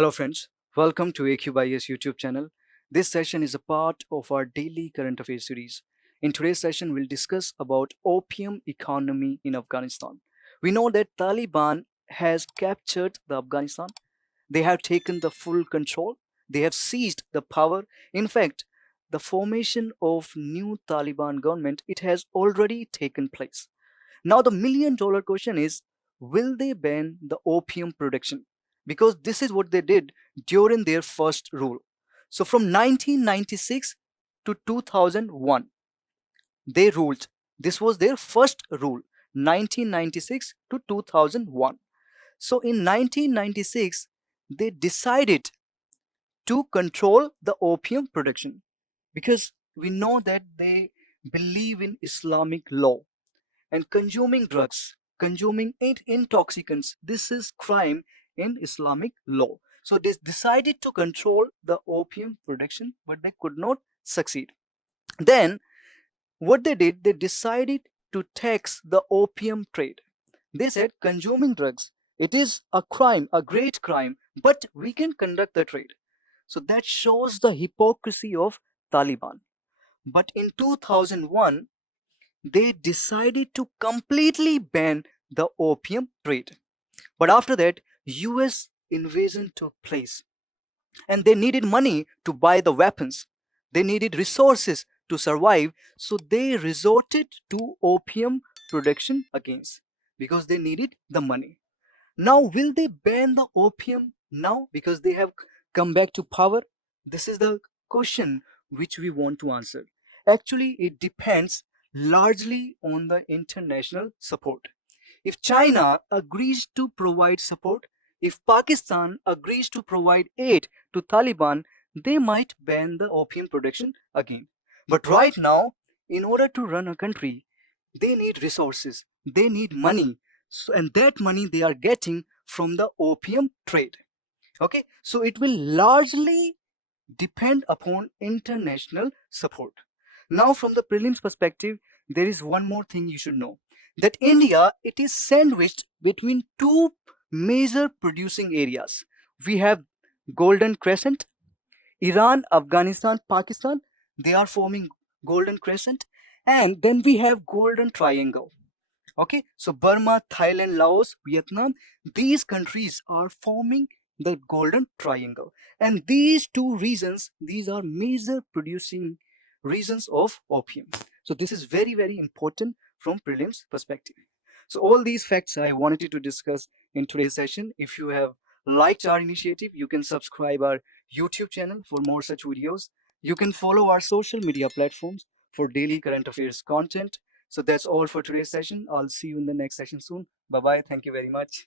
Hello, friends. Welcome to AQ by AS YouTube channel. This session is a part of our daily current affairs series. In today's session, we'll discuss about opium economy in Afghanistan. We know that Taliban has captured the Afghanistan. They have taken the full control. They have seized the power. In fact, the formation of new Taliban government, it has already taken place. Now, the $1 million question is, will they ban the opium production? Because this is what they did during their first rule. So, from 1996 to 2001, they ruled. This was their first rule, 1996 to 2001. So, in 1996, they decided to control the opium production because we know that they believe in Islamic law and consuming drugs, consuming intoxicants, this is crime in Islamic law. So they decided to control the opium production, but they could not succeed. Then what they did, they decided to tax the opium trade. They said consuming drugs, it is a crime, a great crime, but we can conduct the trade. So that shows the hypocrisy of Taliban. But in 2001, they decided to completely ban the opium trade. But after that, US invasion took place and they needed money to buy the weapons. They needed resources to survive, so they resorted to opium production again because they needed the money. Now, will they ban the opium now because they have come back to power? This is the question which we want to answer. Actually, it depends largely on the international support. If China agrees to provide support, if Pakistan agrees to provide aid to Taliban, they might ban the opium production again. But right now, in order to run a country, they need resources, they need money, and that money they are getting from the opium trade. Okay, so it will largely depend upon international support. Now, from the prelims perspective, there is one more thing you should know, that India, it is sandwiched between two major producing areas. We have Golden Crescent, Iran, Afghanistan, Pakistan, they are forming Golden Crescent, and then we have Golden Triangle. Okay, so Burma, Thailand, Laos, Vietnam, these countries are forming the Golden Triangle. And these two regions, these are major producing regions of opium. So this is very, very important from prelims perspective. So all these facts I wanted you to discuss in today's session. If you have liked our initiative, you can subscribe our YouTube channel for more such videos. You can follow our social media platforms for daily current affairs content. So that's all for today's session. I'll see you in the next session soon. Bye bye. Thank you very much.